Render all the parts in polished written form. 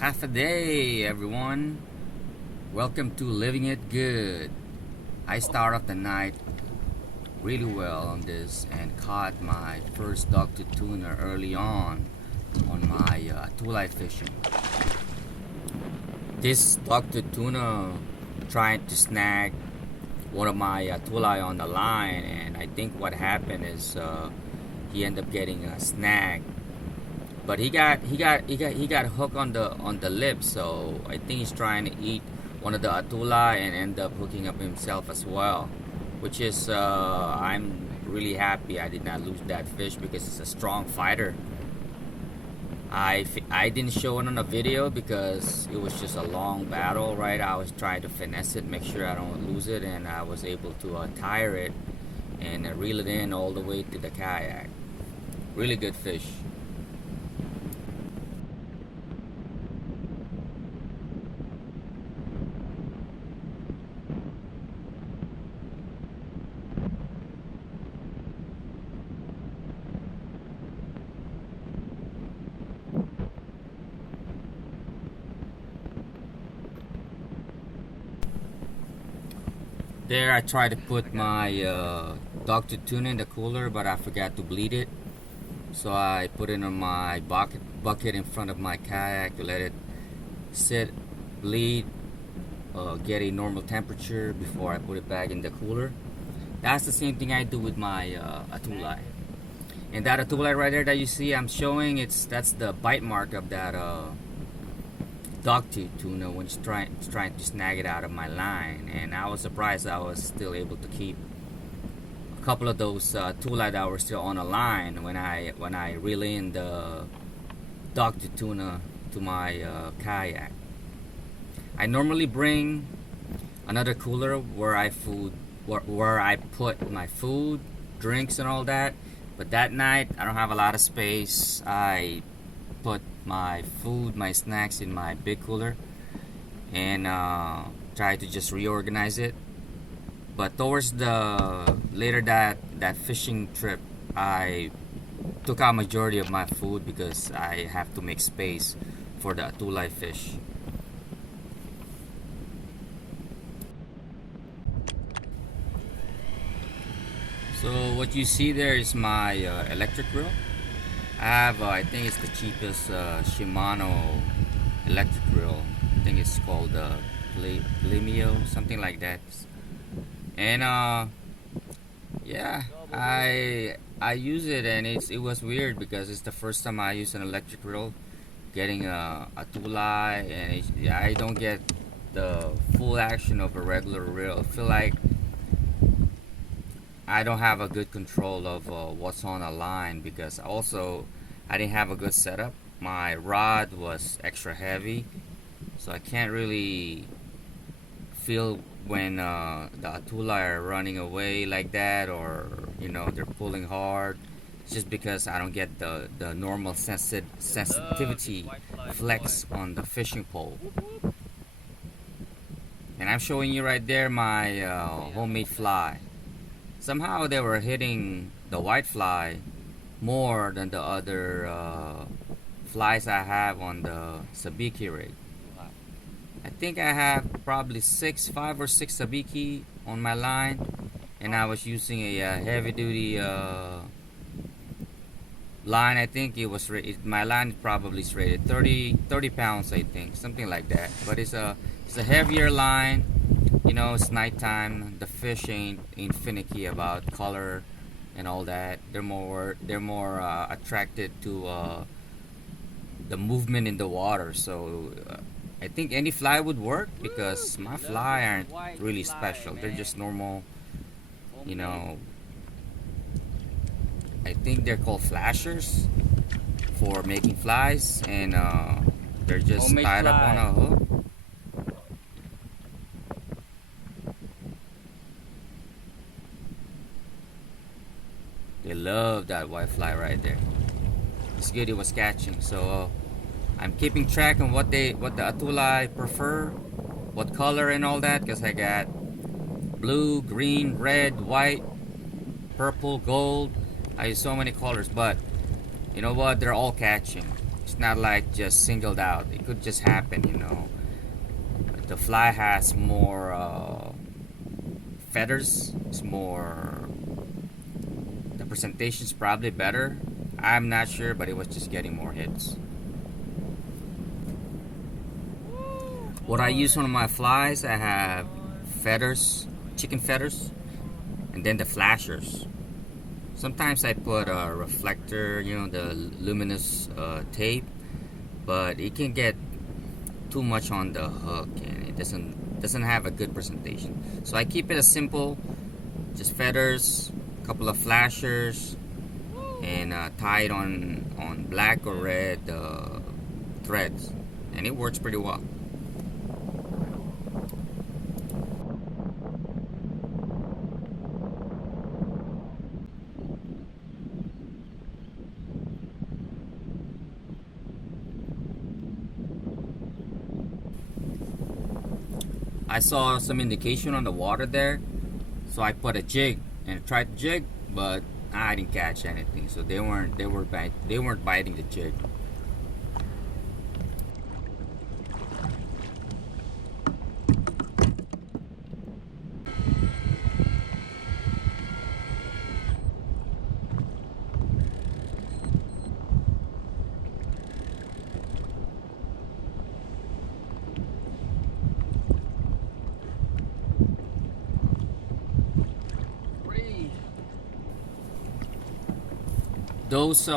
Half a day, everyone. Welcome to Living It Good. I start off the night really well on this and caught my first Dogtooth Tuna early on my Atulai fishing. This Dogtooth Tuna trying to snag one of my Atulai on the line, and I think what happened is he ended up getting a snag. But he got hooked on the lip, so I think he's trying to eat one of the Atulai and end up hooking up himself as well, which is I'm really happy I did not lose that fish because it's a strong fighter. I didn't show it on a video because it was just a long battle, right? I was trying to finesse it, make sure I don't lose it, and I was able to tire it and reel it in all the way to the kayak. Really good fish. There I tried to put my Dogtooth Tuna in the cooler, but I forgot to bleed it. So I put it on my bucket in front of my kayak to let it sit, bleed, get a normal temperature before I put it back in the cooler. That's the same thing I do with my Atulai. And that Atulai right there that you see I'm showing, that's the bite mark of that Dogtooth Tuna when it's trying to snag it out of my line. And I was surprised I was still able to keep a couple of those Atulai that were still on the line when I reel in the Dogtooth Tuna to my kayak. I normally bring another cooler where I put my food, drinks, and all that. But that night I don't have a lot of space. I put my food, my snacks in my big cooler and try to just reorganize it. But towards the later that fishing trip, I took out majority of my food because I have to make space for the Atulai fish. So what you see there is my electric grill. I have, I think it's the cheapest Shimano electric grill. I think it's called Limio, something like that. And yeah, I use it, and it was weird because it's the first time I use an electric grill, getting a Atulai, and I don't get the full action of a regular reel. I feel like I don't have a good control of what's on the line because also I didn't have a good setup. My rod was extra heavy, so I can't really feel when the Atulai are running away like that, or they're pulling hard. It's just because I don't get the normal sensitivity flex on the fishing pole. And I'm showing you right there my homemade fly. Somehow they were hitting the white fly more than the other flies I have on the sabiki rig. I think I have probably 5 or 6 sabiki on my line, and I was using a heavy duty line. I think it was my line probably is rated 30 pounds, I think, something like that. But it's a heavier line. It's nighttime. The fish ain't finicky about color and all that. They're more attracted to the movement in the water. So I think any fly would work because my fly aren't really special. They're just normal. I think they're called flashers for making flies, and they're just tied up on a hook. They love that white fly right there. It's good it was catching. So I'm keeping track on what the Atulai prefer, what color and all that, because I got blue, green, red, white, purple, gold. I use so many colors, but you know what? They're all catching. not like just singled out. It could just happen, you know. The fly has more feathers. It's more. The presentation's probably better. I'm not sure, but it was just getting more hits. What I use on my flies, I have feathers, chicken feathers, and then the flashers. Sometimes I put a reflector, you know, the luminous tape, but it can get too much on the hook and it doesn't have a good presentation. So I keep it as simple, just feathers, a couple of flashers, and tie it on black or red threads, and it works pretty well. I saw some indication on the water there, so I put a jig and tried to jig, but I didn't catch anything. So they weren't biting the jig. Those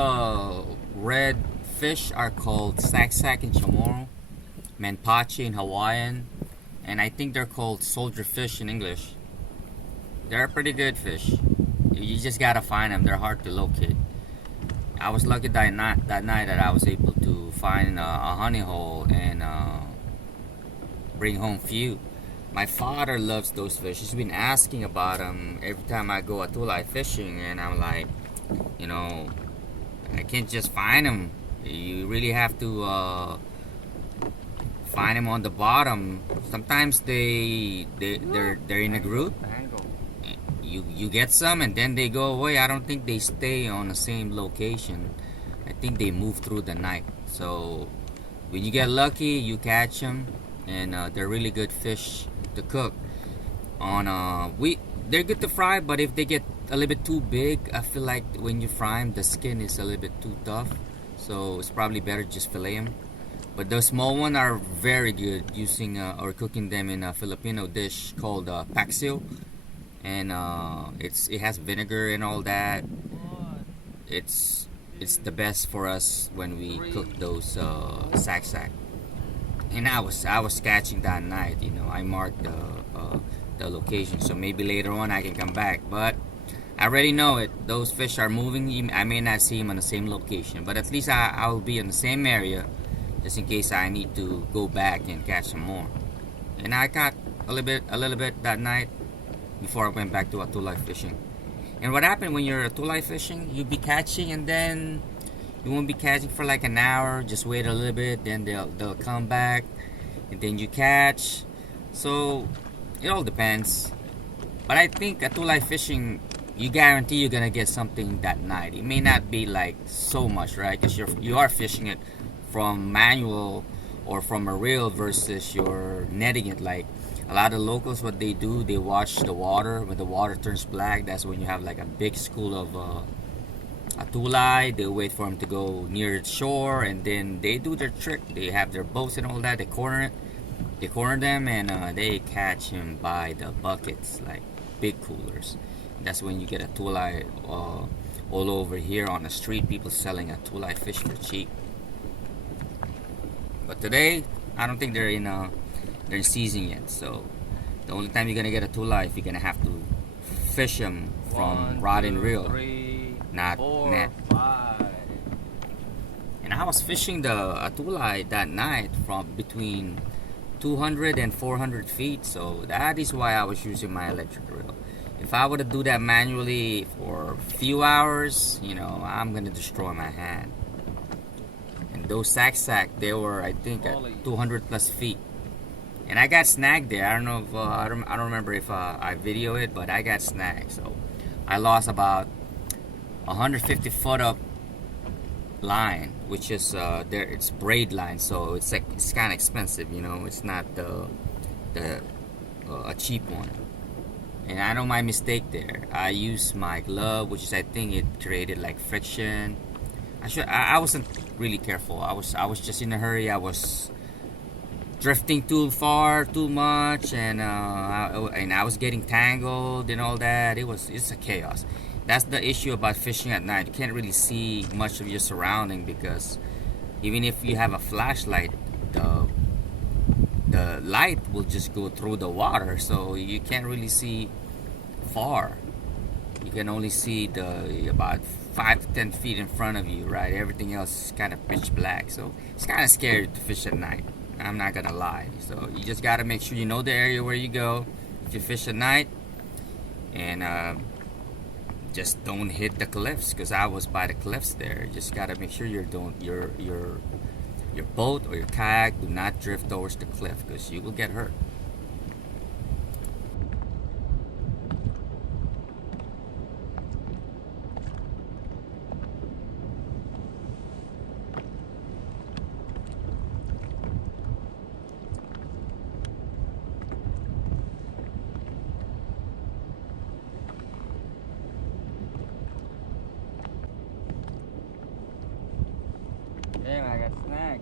red fish are called sac-sac in Chamorro, manpache in Hawaiian, and I think they're called soldier fish in English. They're pretty good fish. You just gotta find them. They're hard to locate. I was lucky that night that I was able to find a honey hole and bring home few. My father loves those fish. He's been asking about them every time I go Atulai fishing, and I'm like, you know, I can't just find them. You really have to find them on the bottom. Sometimes they're in a group. You get some and then they go away. I don't think they stay on the same location. I think they move through the night. So when you get lucky, you catch them, and they're really good fish to cook. They're good to fry, but if they get a little bit too big, I feel like when you fry them, the skin is a little bit too tough. So it's probably better just fillet them. But the small ones are very good using or cooking them in a Filipino dish called paksiw, and it has vinegar and all that. It's the best for us when we cook those sac-sac. And I was catching that night. You know, I marked the location, so maybe later on I can come back. But I already know it. Those fish are moving. I may not see them on the same location, but at least I'll be in the same area, just in case I need to go back and catch some more. And I caught a little bit that night before I went back to Atulai fishing. And what happened when you're Atulai fishing, you'll be catching and then you won't be catching for like an hour. Just wait a little bit, then they'll come back, and then you catch. So it all depends. But I think Atulai fishing, you guarantee you're gonna get something that night. It may not be like so much, right? Because you are fishing it from manual or from a reel versus you're netting it. Like a lot of locals, what they do, they watch the water. When the water turns black, that's when you have like a big school of Atulai. They wait for them to go near the shore, and then they do their trick. They have their boats and all that. They corner them, and they catch him by the buckets, like big coolers. That's when you get Atulai all over here on the street. People selling Atulai fish for cheap. But today, I don't think they're in season yet. So the only time you're gonna get Atulai, if you're gonna have to fish them from rod and reel, not net. 5. And I was fishing the Atulai that night from between 200 and 400 feet. So that is why I was using my electric reel. If I were to do that manually for a few hours, you know, I'm gonna destroy my hand. And those sac-sac, they were, I think, at 200 plus feet. And I got snagged there. I don't know if I don't remember if I video it, but I got snagged. So I lost about 150 foot up line, which is there. It's braid line, so it's like it's kind of expensive. It's not the a cheap one. And I know my mistake there. I used my glove, which is I think it created like friction. I wasn't really careful. I was just in a hurry. I was drifting too far, too much, and I was getting tangled and all that. It's a chaos. That's the issue about fishing at night. You can't really see much of your surrounding because even if you have a flashlight, the the light will just go through the water, so you can't really see far. You can only see the about 5 to 10 feet in front of you, right? Everything else is kind of pitch black, so it's kind of scary to fish at night. I'm not gonna lie. So you just gotta make sure you know the area where you go if you fish at night, and just don't hit the cliffs. Because I was by the cliffs there. You just gotta make sure your boat or your kayak do not drift towards the cliff, because you will get hurt. Damn, I got snagged.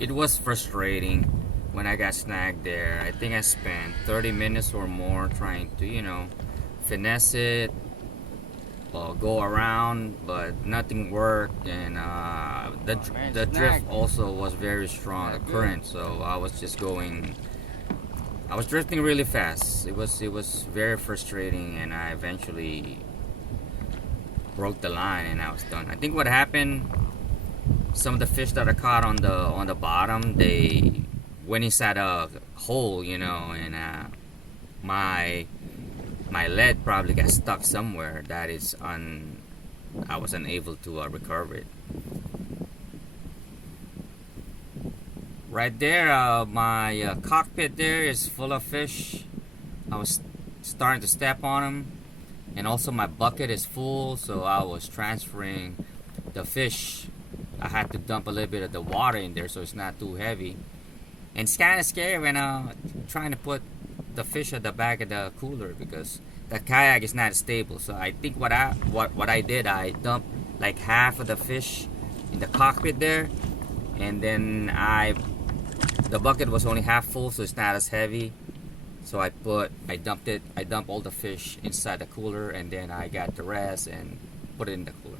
It was frustrating when I got snagged there. I think I spent 30 minutes or more trying to, finesse it or go around, but nothing worked. And the drift also was very strong, the current. So I was drifting really fast. It was very frustrating, and I eventually broke the line and I was done. I think what happened, some of the fish that are caught on the bottom, they went inside a hole, and my lead probably got stuck somewhere that I was unable to recover it. Right there, my cockpit there is full of fish. I was starting to step on them, and also my bucket is full, so I was transferring the fish. I had to dump a little bit of the water in there so it's not too heavy. And it's kind of scary when trying to put the fish at the back of the cooler, because the kayak is not stable. So I think what I did, I dumped like half of the fish in the cockpit there, and then the bucket was only half full, so it's not as heavy. So I dumped all the fish inside the cooler, and then I got the rest and put it in the cooler.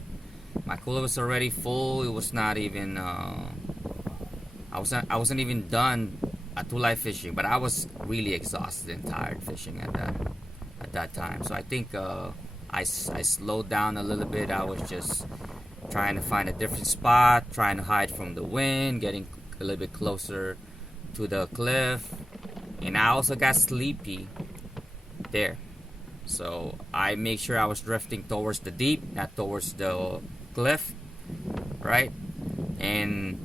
My cooler was already full. It was not even I wasn't even done Atulai fishing, but I was really exhausted and tired fishing at that time. So I think I slowed down a little bit. I was just trying to find a different spot, trying to hide from the wind, getting a little bit closer to the cliff, and I also got sleepy there. So I made sure I was drifting towards the deep, not towards the cliff, right? And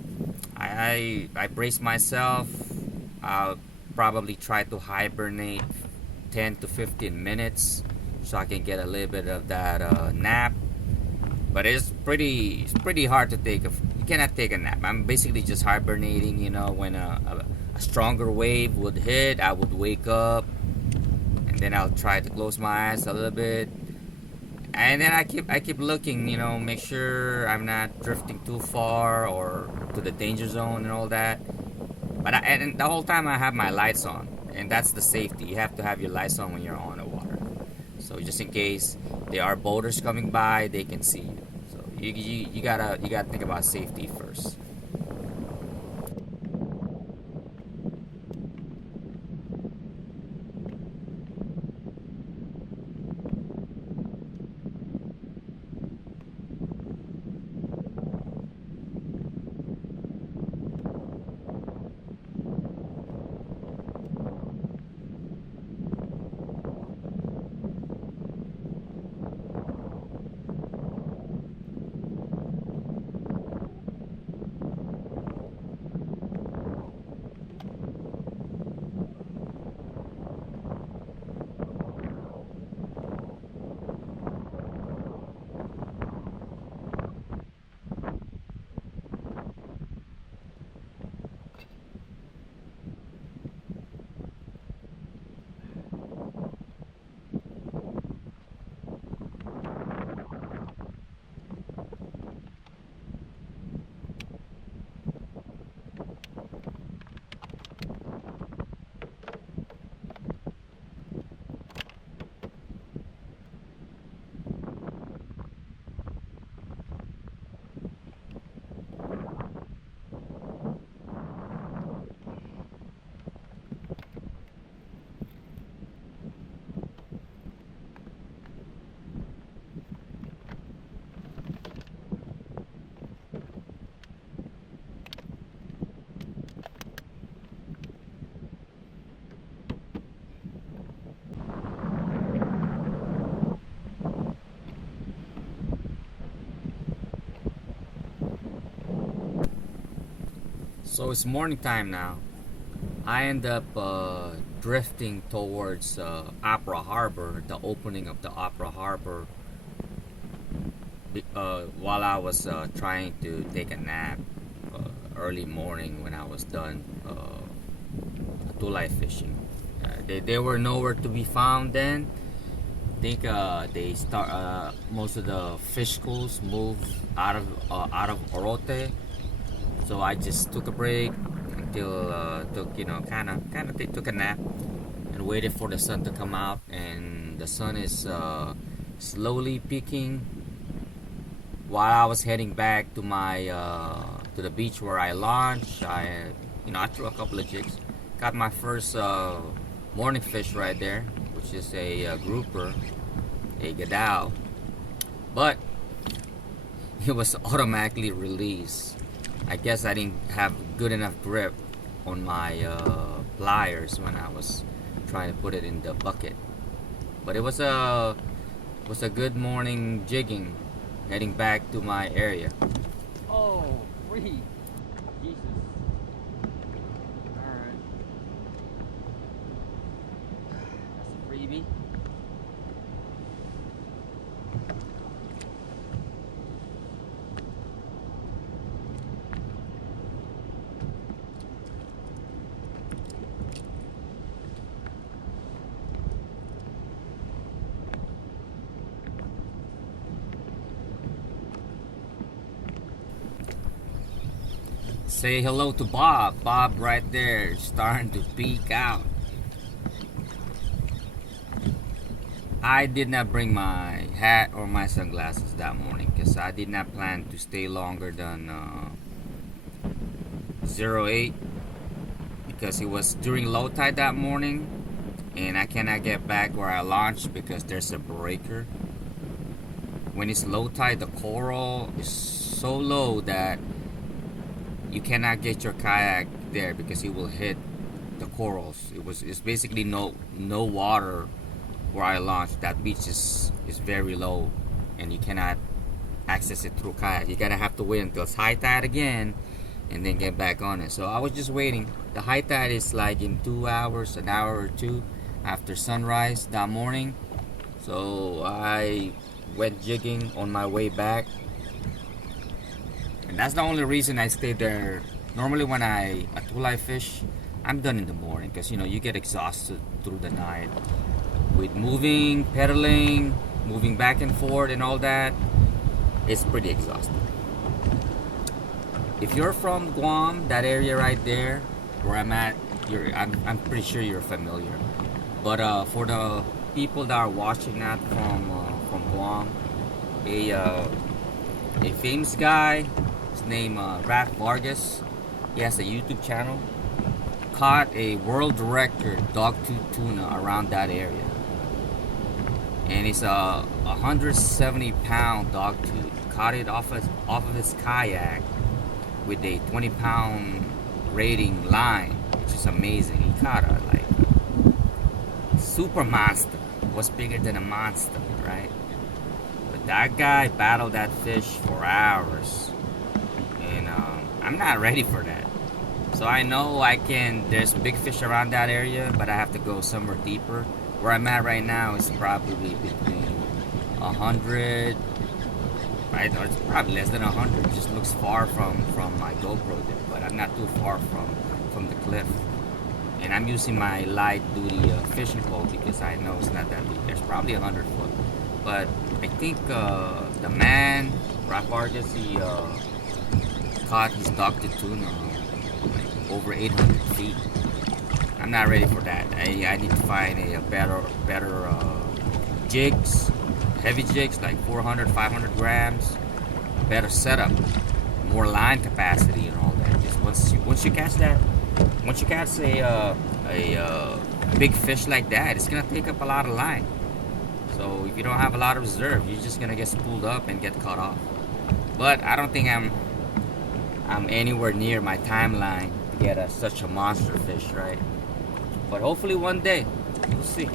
I braced myself. I'll probably try to hibernate 10 to 15 minutes so I can get a little bit of that nap. But it's pretty hard to take. You cannot take a nap. I'm basically just hibernating. When a stronger wave would hit, I would wake up, and then I'll try to close my eyes a little bit. And then I keep looking, make sure I'm not drifting too far or to the danger zone and all that. But and the whole time I have my lights on, and that's the safety. You have to have your lights on when you're on the water, so just in case there are boaters coming by, they can see you. So you gotta think about safety first. So it's morning time now. I end up drifting towards Opera Harbor, the opening of the Opera Harbor, while I was trying to take a nap early morning when I was done Atulai fishing. They were nowhere to be found then. I think they start most of the fish schools moved out of Orote, so I just took a break until took a nap and waited for the sun to come out. And the sun is slowly peaking. While I was heading back to my to the beach where I launched, I threw a couple of jigs, got my first morning fish right there, which is a grouper, a Gadao, but it was automatically released. I guess I didn't have good enough grip on my pliers when I was trying to put it in the bucket. But it was a good morning jigging, heading back to my area. Oh, free. Jesus. Alright. That's a freebie. Say hello to Bob. Bob right there, starting to peek out. I did not bring my hat or my sunglasses that morning because I did not plan to stay longer than 08, because it was during low tide that morning and I cannot get back where I launched because there's a breaker. When it's low tide, the coral is so low that you cannot get your kayak there because it will hit the corals. It's basically no water where I launched. That beach is very low and you cannot access it through kayak. You gotta have to wait until it's high tide again and then get back on it. So I was just waiting. The high tide is like in 2 hours, an hour or two after sunrise that morning. So I went jigging on my way back. And that's the only reason I stayed there. Normally when I Atulai fish, I'm done in the morning because you get exhausted through the night with moving, pedaling, moving back and forth and all that, it's pretty exhausting. If you're from Guam, that area right there where I'm at, I'm pretty sure you're familiar. But for the people that are watching that from Guam, a famous guy, his name Raph Vargas, he has a YouTube channel, caught a world record dogtooth tuna around that area, and it's a 170-pound dogtooth. Caught it off of his kayak with a 20-pound rating line, which is amazing. He caught a like super monster. Was bigger than a monster, right? But that guy battled that fish for hours, and I'm not ready for that. So I know there's big fish around that area, but I have to go somewhere deeper. Where I'm at right now is probably between 100, right? Or it's probably less than 100. It just looks far from my GoPro there, but I'm not too far from the cliff. And I'm using my light duty fishing pole because I know it's not that deep. There's probably 100 foot. But I think the man, Raph Vargas, he caught his dogtooth tuna over 800 feet. I'm not ready for that. I need to find a better jigs, heavy jigs like 400, 500 grams, better setup, more line capacity and all that. Just once you catch a big fish like that, it's gonna take up a lot of line. So if you don't have a lot of reserve, you're just gonna get spooled up and get caught off. But I don't think I'm anywhere near my timeline to get such a monster fish, right? But hopefully one day, we'll see.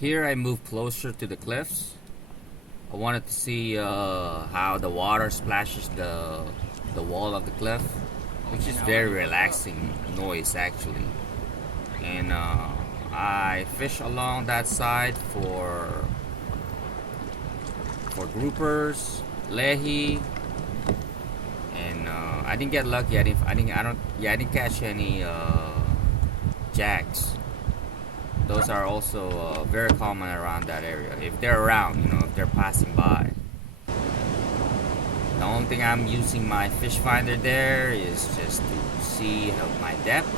Here I moved closer to the cliffs. I wanted to see how the water splashes the wall of the cliff, which is very relaxing noise actually. And I fish along that side for groupers, lehi, and I didn't get lucky. I didn't catch any jacks. Those are also very common around that area. If they're around, if they're passing by. The only thing I'm using my fish finder there is just to see my depth,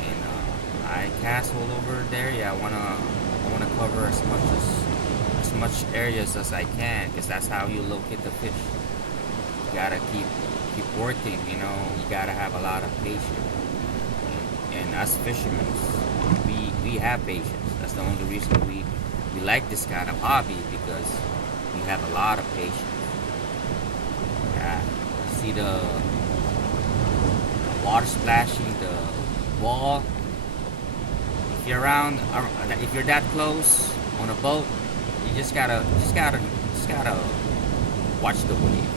and I cast all over there. Yeah, I wanna cover as much areas as I can, because that's how you locate the fish. You gotta keep working. You gotta have a lot of patience. And us fishermen, we have patience. That's the only reason we like this kind of hobby, because we have a lot of patience. Yeah, see the water splashing the wall. If you're that close on a boat, you just gotta watch the wave.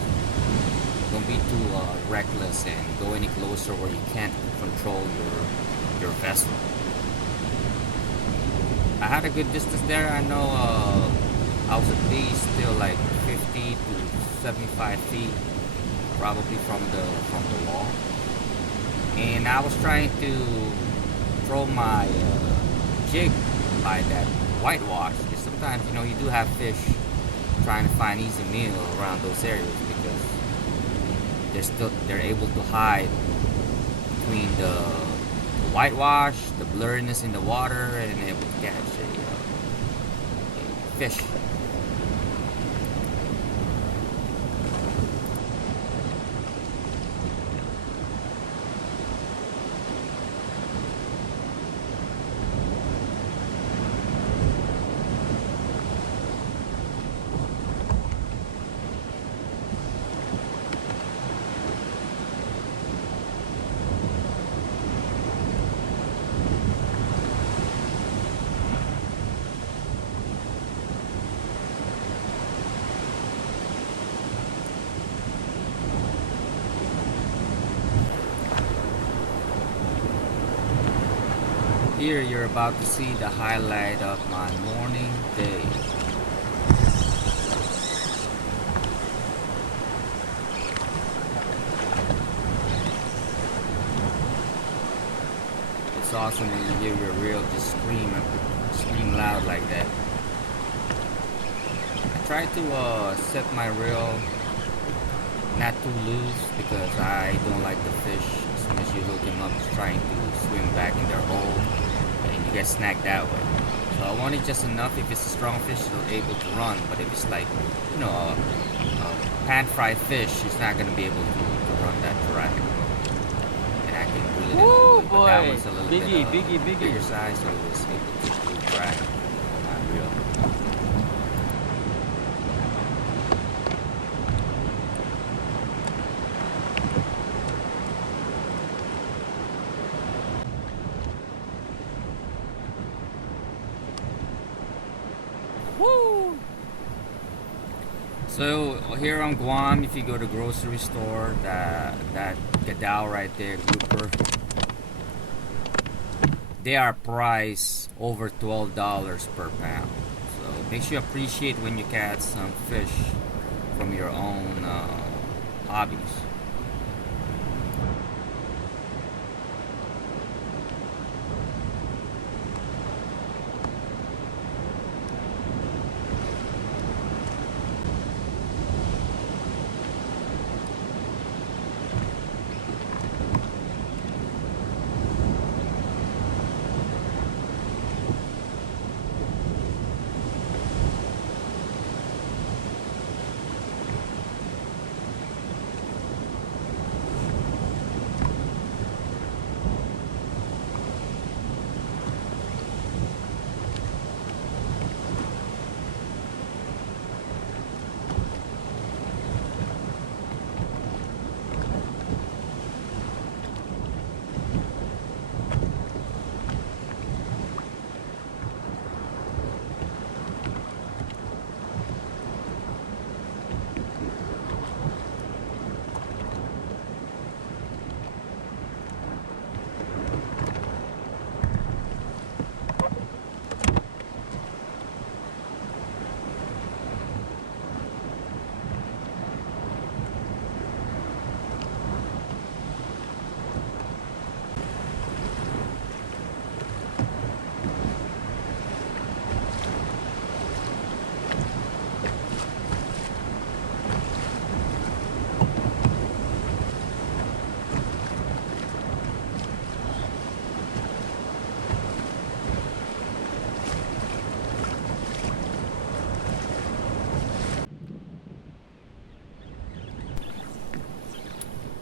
Don't be too reckless and go any closer where you can't control your vessel. I had a good distance there. I know I was at least still like 50 to 75 feet, probably from the wall. And I was trying to throw my jig by that whitewash, because sometimes you do have fish trying to find easy meal around those areas, because they're able to hide between the whitewash, the blurriness in the water, and able to catch a fish. Here you're about to see the highlight of my morning day. It's awesome when you hear your reel just scream loud like that. I try to set my reel not too loose, because I don't like the fish, as soon as you hook them up, trying to swim back in their hole, and you get snagged that way. So I want it just enough. If it's a strong fish, it's able to run. But if it's like, a pan-fried fish, it's not going to be able to run that drag. And I can reel it Woo, in. boy. But that one's a little Biggie. bigger size, so it was able to drag on my reel. Woo! So here on Guam, if you go to grocery store, that Gadao right there, grouper, they are priced over $12 per pound. So make sure you appreciate when you catch some fish from your own hobbies.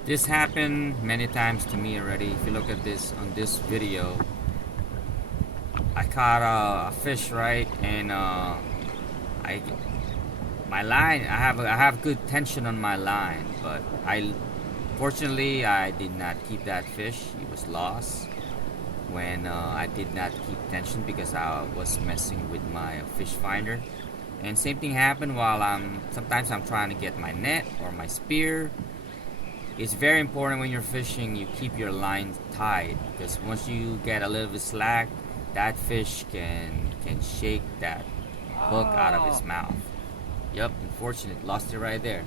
This happened many times to me already. If you look at this on this video, I caught a fish, right, and I my line. I have good tension on my line, but fortunately I did not keep that fish. He was lost when I did not keep tension because I was messing with my fish finder. And same thing happened while sometimes I'm trying to get my net or my spear. It's very important when you're fishing you keep your line tight, because once you get a little bit slack, that fish can shake that hook out of his mouth. Yep, unfortunate, lost it right there.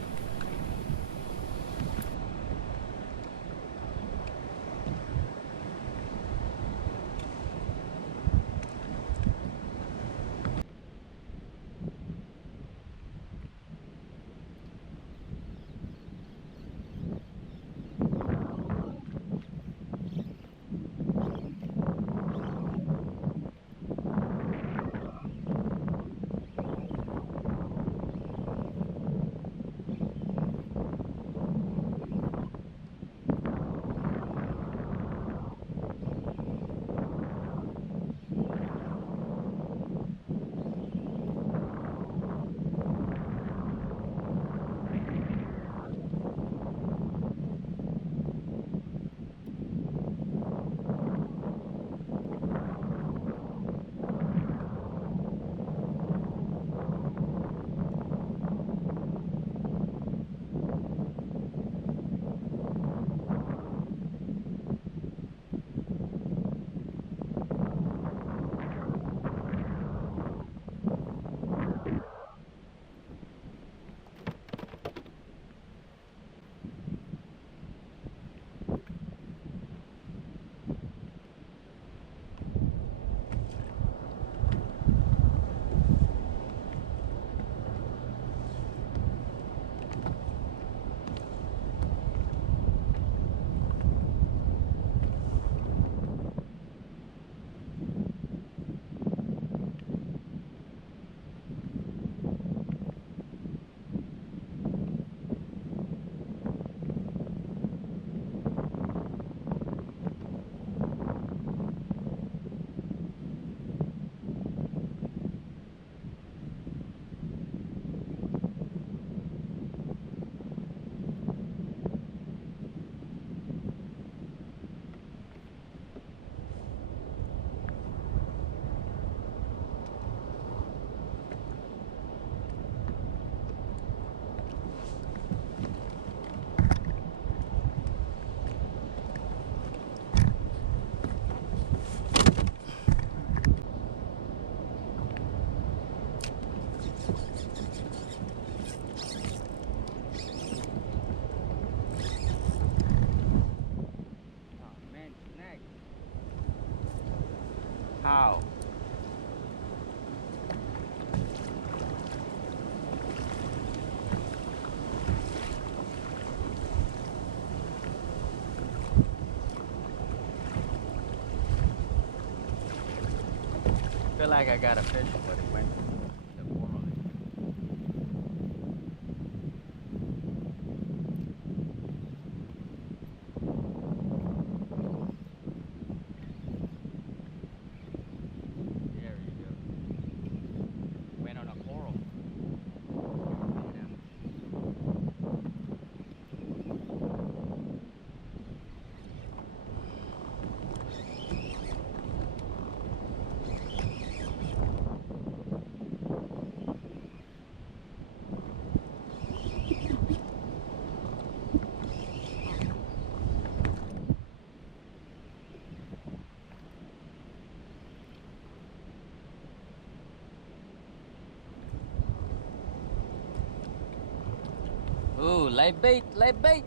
How? I feel like I got a fish, but it went to the corner. There you go. Went on a coral. Ooh, live bait, live bait.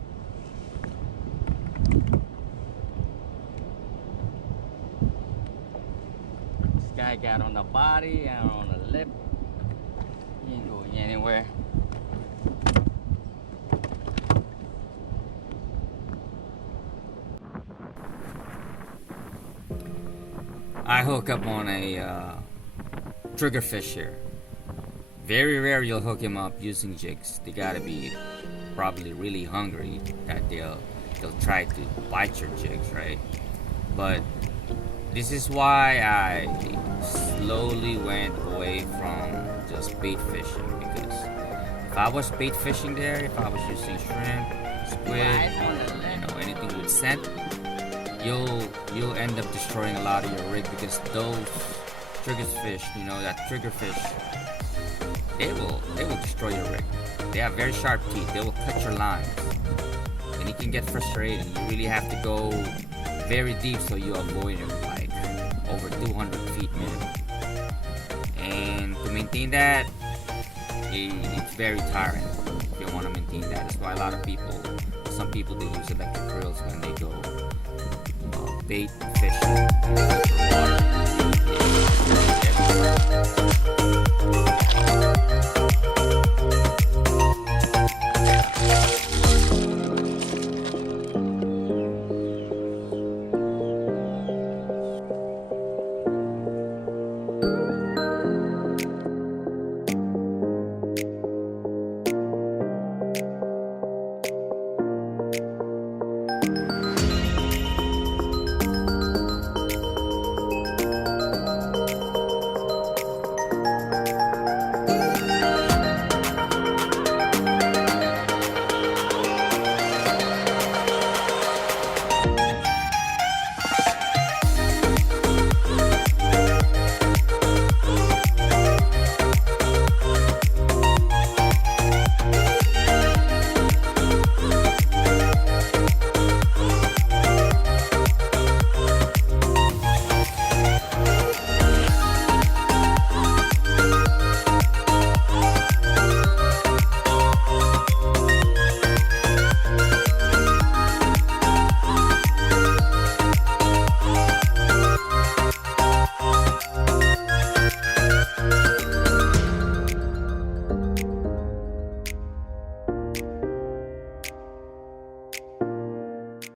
This guy got on the body and on the lip. He ain't going anywhere. I hook up on a triggerfish here. Very rare you'll hook him up using jigs. They gotta be probably really hungry that they'll they'll try to bite your jigs, right? But this is why I slowly went away from just bait fishing, because if I was bait fishing there, if I was using shrimp, squid, anything with scent, you'll end up destroying a lot of your rig, because those triggerfish, that triggerfish, they will destroy your rig. They have very sharp teeth. They will cut your lines, and it can get frustrating. You really have to go very deep so you avoid them, like over 200 feet minimum. And to maintain that, it's very tiring if you want to maintain that. That's why some people they use electric drills when they go bait fishing for water.